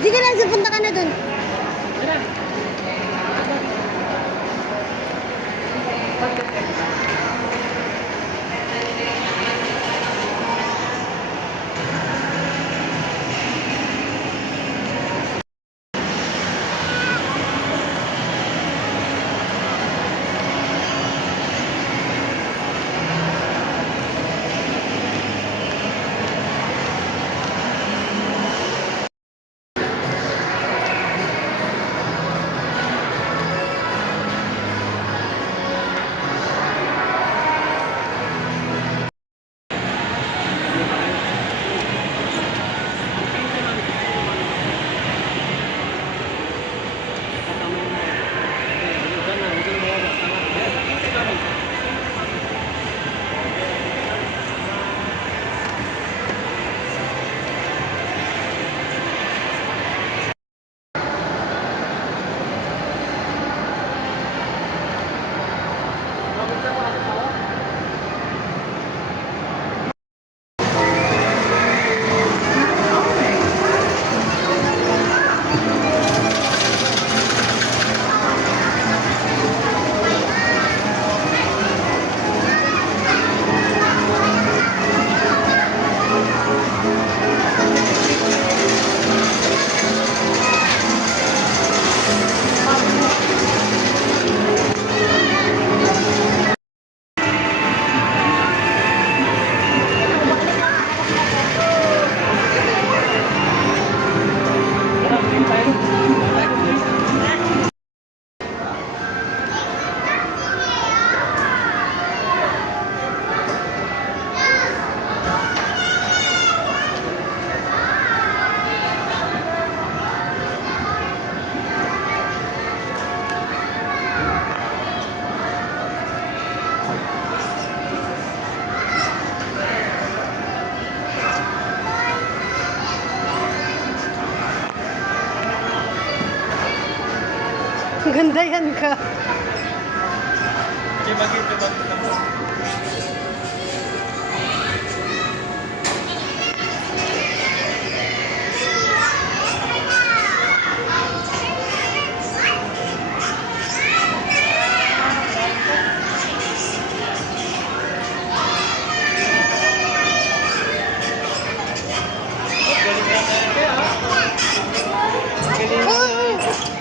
Sige lang, punta ka na dun. Ganda yan ka.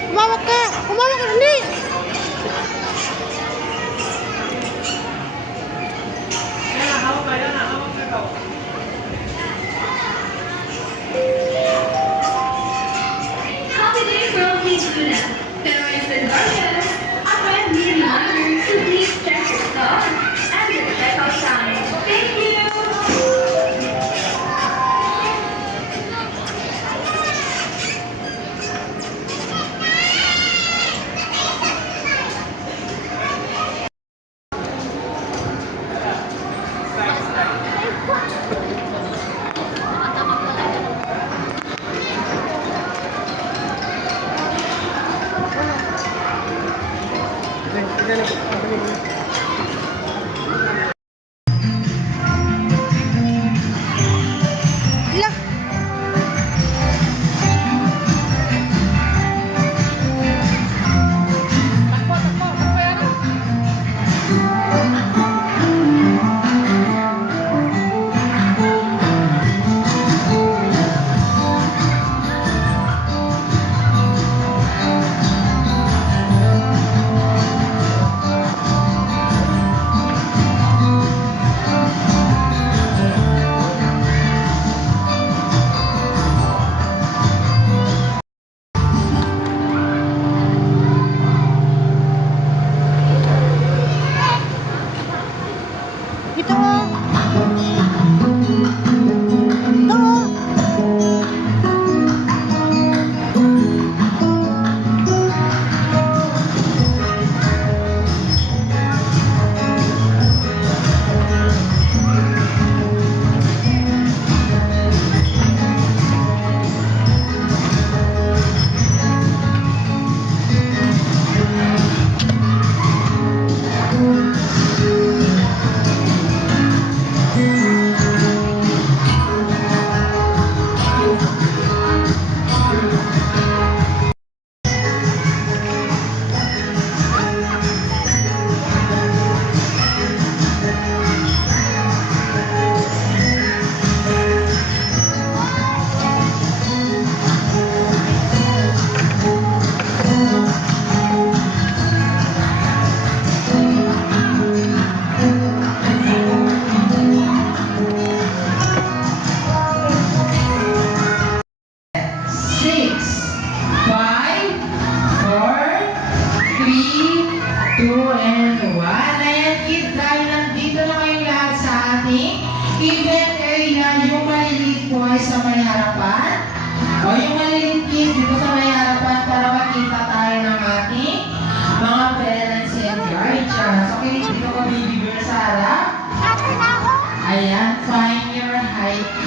Umawak ka! Umawak ka! Hindi! Happy day, Rosie Tuna. Pero it's in Darkness. A brand new reminder to please check your stuff and your checkout time. Thank you!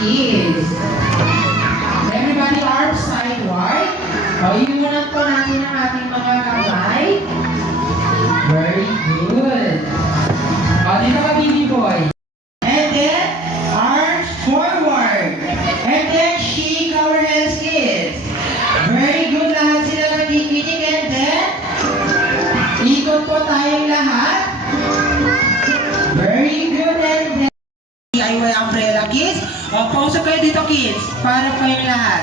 kids. Everybody arms sideward. O, iunan po natin ang ating mga kamay. Very good. O, dito ka, baby boy. And then, arms forward. And then, shake our hands, kids. Very good. Lahat sila nakikinig. And then, ikot po tayong lahat. Very good. And then, DIY umbrella, kids. O, pause kayo dito, kids. Para kayong lahat.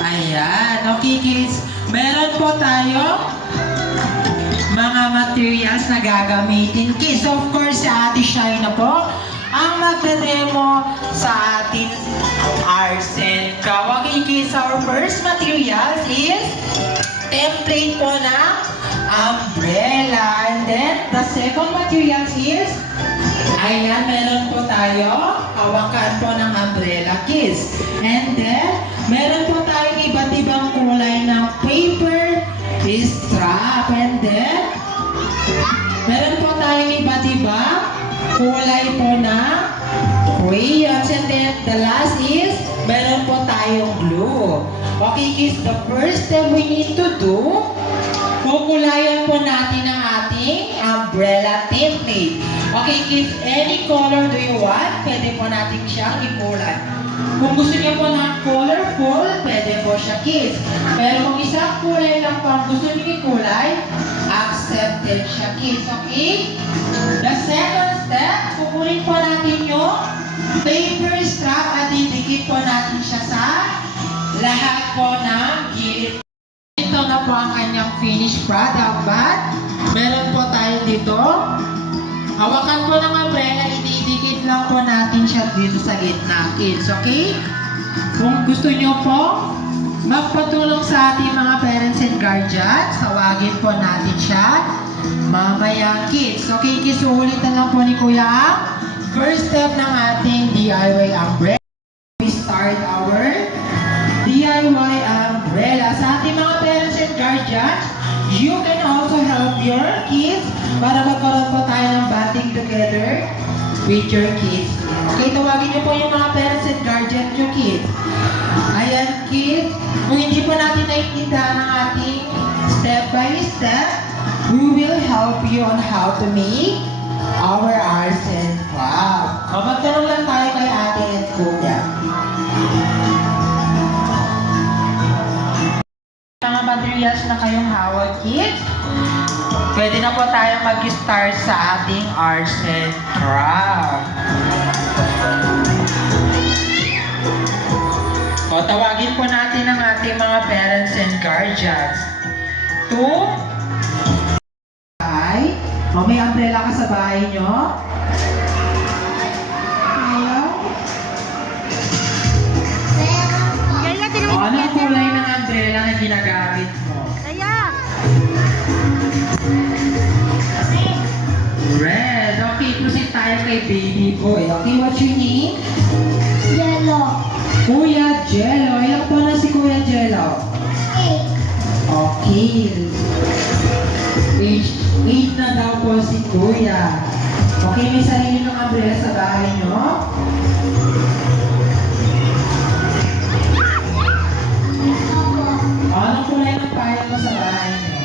Ayan. Okay, kids. Meron po tayo mga materials na gagamitin, kids. Of course, sa Ate Shai na po ang magdademo sa ating arts and craft. Okay, kids. Our first materials is template po ng umbrella. And then, the second materials is ayan, meron po tayo hawakan po ng umbrella, kids. And then, meron po tayong iba't ibang kulay ng paper strap. And then, meron po tayong iba't ibang kulay po ng crayons. And then, the last is, meron po tayong glue. Okay, kids, the first step we need to do, kukulayan po natin ang ating umbrella template. Okay, kids, any color do you want? Pwede po natin siyang ikulay. Kung gusto niyo po ng colorful, pwede po siya, kids. Pero kung isang kulay lang po ang gusto niyo ikulay, accepted siya, kids. Okay? The second step, kukunin po natin yung paper strap at didikit po natin siya sa lahat po ng gilid. Ito na po ang kanyang finished product, but meron po tayo dito. Hawakan po ng umbrella, ididikit lang po natin siya dito sa gitna, kids, okay? Kung gusto nyo po magpatulong sa ating mga parents and guardians, tawagin po natin siya mamaya, kids. Okay, kids, ulitin lang po ni Kuya ang first step ng ating DIY umbrella. We start our DIY umbrella. Sa ating mga parents and guardians, you can also help your kids para magkaroon po tayo ng bonding together with your kids. Okay, tawagin niyo po yung mga parents and guardians yung kids. Ayan, kids. Kung hindi po natin naiintindihan ang ating step by step, we will help you on how to make our arts and craft. O, magtanong lang tayo kay ate and kuya. Mga materials na kayong hawak, kids, pwede na po tayo mag-start sa ating arts and craft. O, tawagin po natin ang ating mga parents and guardians. O, may umbrella ka sa bahay nyo? Kaya, O, tinawag anong kulay ng umbrella na ginagamit mo? Kaya. Red. Okay, proceed tayo kay baby boy. Okay, what's your name? Yellow. Kuya Jello. Ilang po na si Kuya Jello? 8. Okay. Age 8 na daw po si Kuya. Okay, may sarili ng umbrella sa bahay nyo? Anong kulay ng payat mo sa bahay nyo?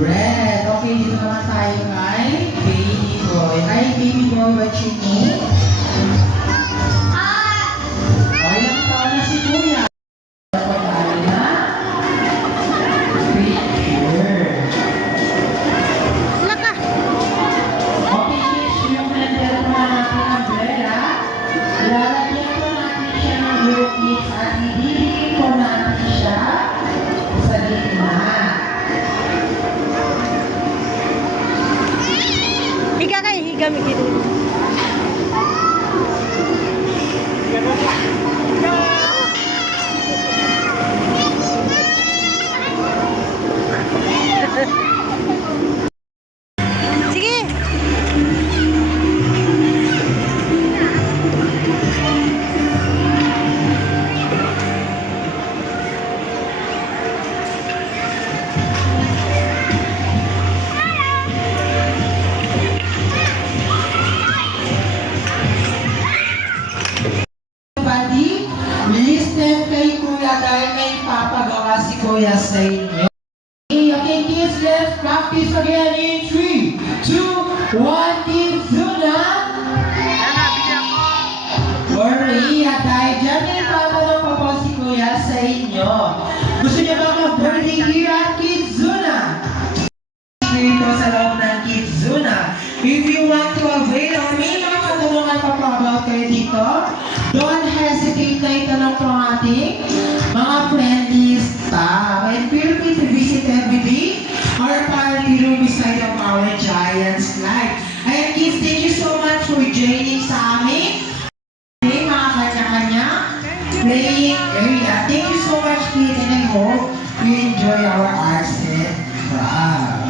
Red. Okay, dito naman tayo kay baby boy. Hi, baby boy, what's your name? O, ilang taon na si Kuya? Tayo na. Sila ka. Okay, kids, yung blender mo si Kuya sa inyo. Okay, kids, let's practice again in 3, 2, 1, Kids Zuna! Maria, tayo dyan, may tatanong pa po si Kuya sa inyo. Gusto niyo ba mag-birthday here at Kids Zuna? Dito sa loob ng Kids Zuna. If you want to avail or may mga katanungan pa po about kayo dito, don't hesitate na itanong po ang ating mga friendly staff. And feel free to visit every day our party room beside of our giant slide. Ayan kids, thank you so much for joining sa amin. Okay, mga kanya-kanya playing area. Thank you so much kids, and I hope you enjoy our arts and crafts.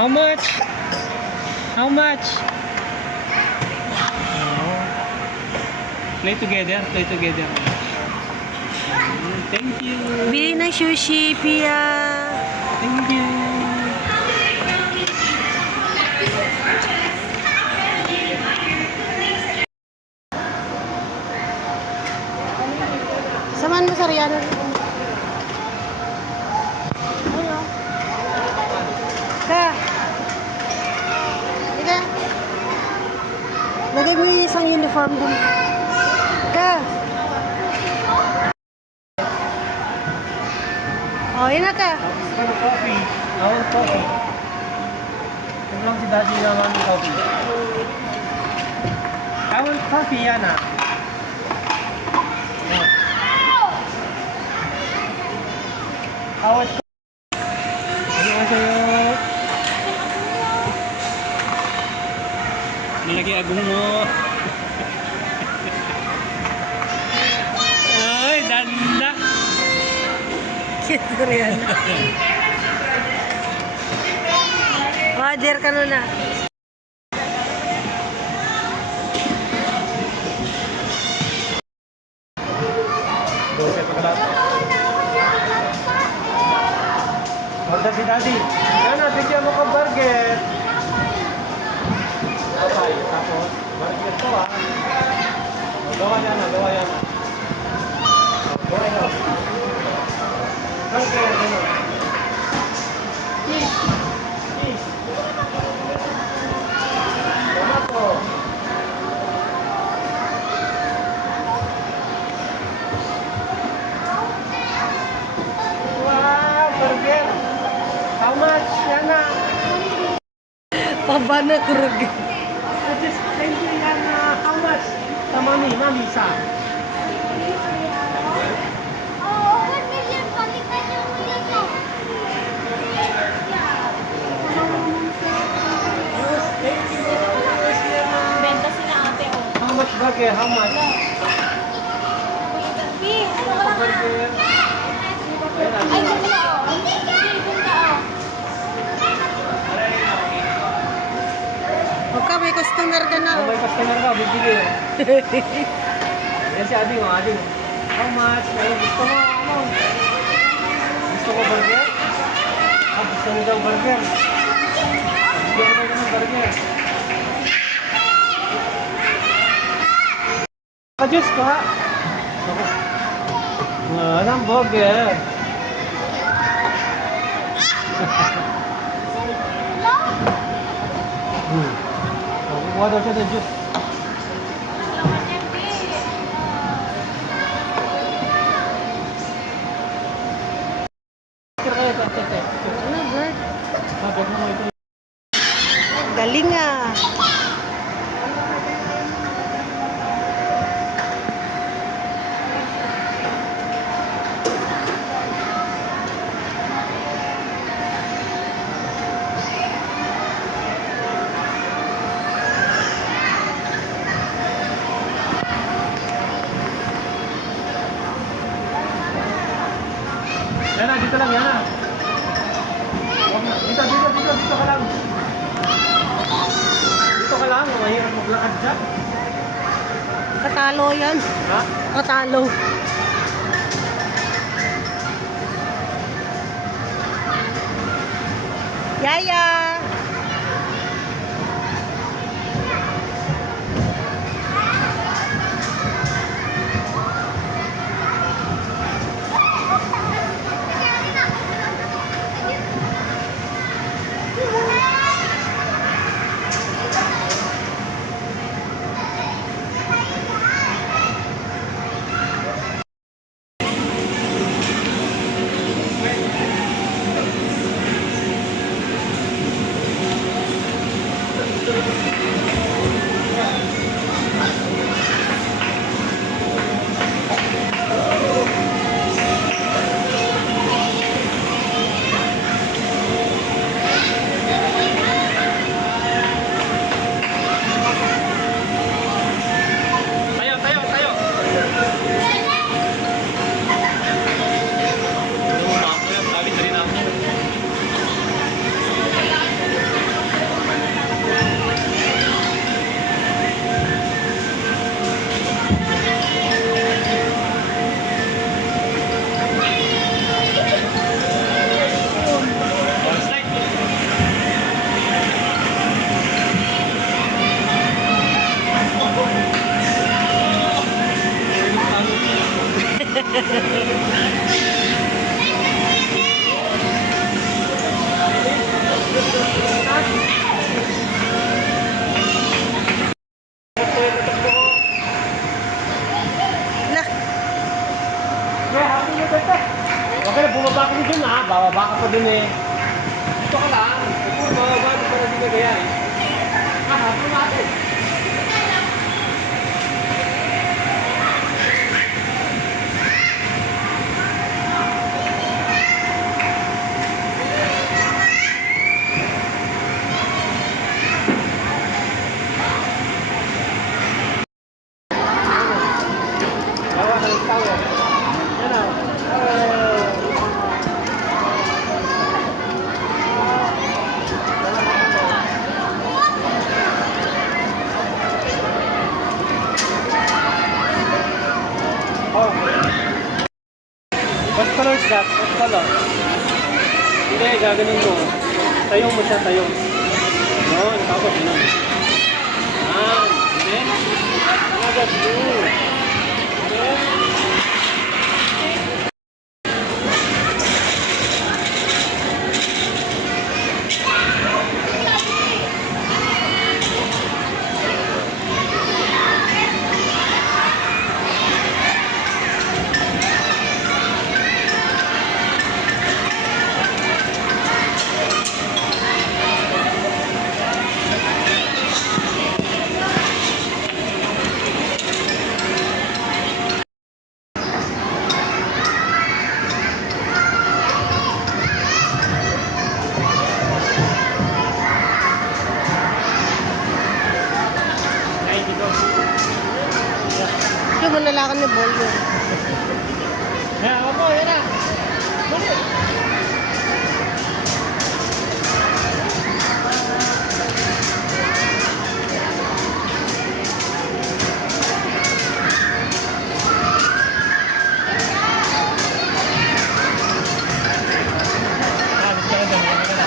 How much? How much? Play together, play together. Thank you. Bili ng sushi, Pia. Thank you. Samahan mo sa Rihanna. Ka. Ika. Lagay mo yung isang uniform dun. Ka. Oh, yun na ka. Coffee. I want coffee. Huwag lang si Daddy naman ng coffee. I want coffee, Yana. I want coffee. Annyeonghaseyo. Nilagay agong mo. Ay, danda. Cute ko Rihanna. Order ka na. Order si Daddy. Yana, bigyan mo ka burger. Okay, tapos, burger to ah. Gawa yan na, gawa yan. Gawa yan. Burger, gano'n. Cheese. Cheese. Tomato. Wow, burger. How much, Yana? Paba na kurug. Just thank you, Yana. How much? Tamani, mami, sa. Benta sila ate, oh. How much burger? How much? Burger. Ay, bunda, oh. Bunda, oh. Huwag ka, may customer ka na. Oh, may customer ka, bibili. Yan si Ading, oh, Ading. How much? Ay, gusto mo, ano? Gusto mo burger? Ah, gusto mo daw burger. Bigyan mo daw ng burger. Pa-juice ko, ha? Ako. Anong burger? Kukuha daw siya ng juice. Ano, bird? Ito. Galing ah. Yan na, dito lang, yan na. Dito ka lang. Dito ka lang, mahirap maglakad dyan. Katalo yan. Ha? Katalo. Yaya! Tayo. Sabi na rin ako. Nak, Okay na, bumaba ka dun ha. Bababa ka pa dun eh. Dito ka lang. Ito, bababa ka para di ka gaya eh. Habang natin. Bawa ka ng tao eh. Yan o. Oh. What color is that? What color? Hindi, gaganin mo. Tayo mo siya, tayo. Yun, tapos yun. And then, another blue. Then, ay, dito. yung manalakan ni Bol yun. Yan, opo, yan na. Muli. Gusto ka dyan, yan ka na.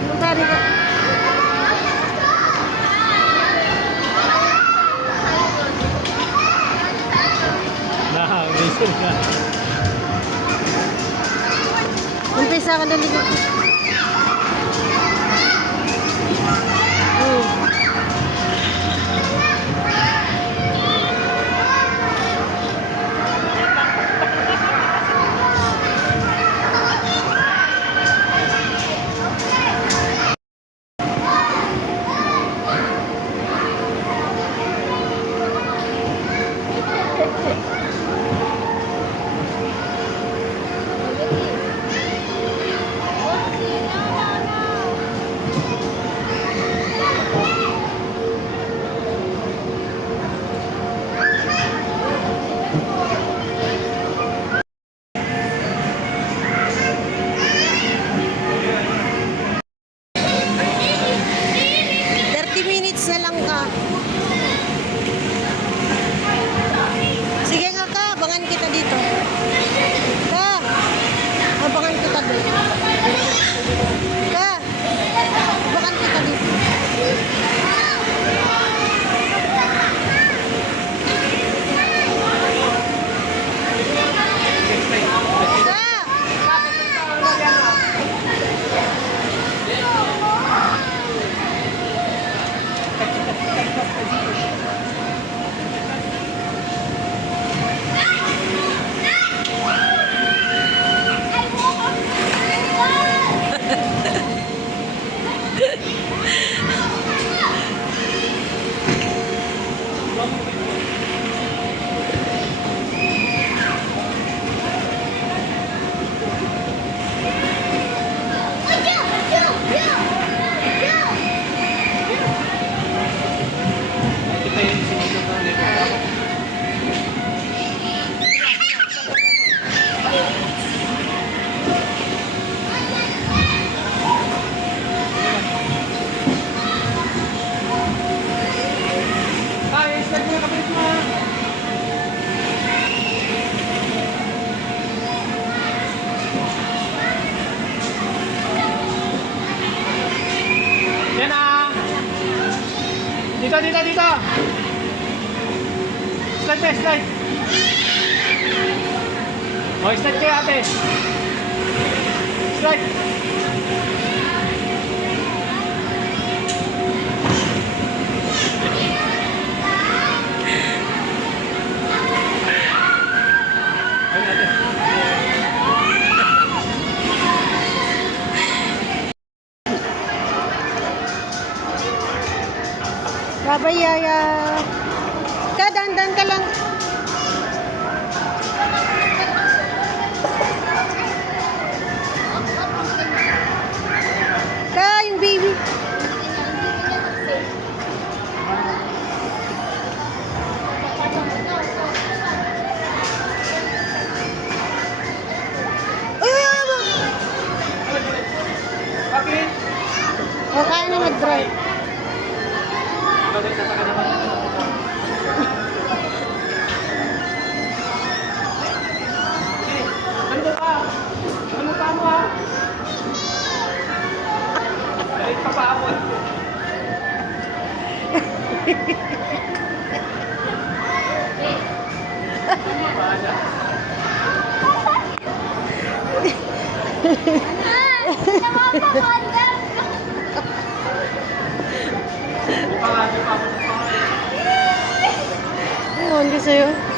Yung bari ka. Nakakamisyon ka. Umpisa ka na ligot. minutes na lang ka. Sige nga ka, abangan kita dito. Ka, abangan kita dito. Ka, abangan kita dito. Kita yung sinunod ng dito. Ay, slide mo na kapit mo. Yan na. Dito, dito, dito. Slide na, slide. O, slide kayo ate. Slide. Ayun ate. Bye-bye, Yaya. Ka, dandan ka lang. Ka, yung baby. Uy, uy, uy, uy. Kapit. O, kaya na mag-drive. Balik sa taka naman. Okay. Ano pa? Ano pa mo ha? Balik pa pa ako. Ano, hindi sa'yo?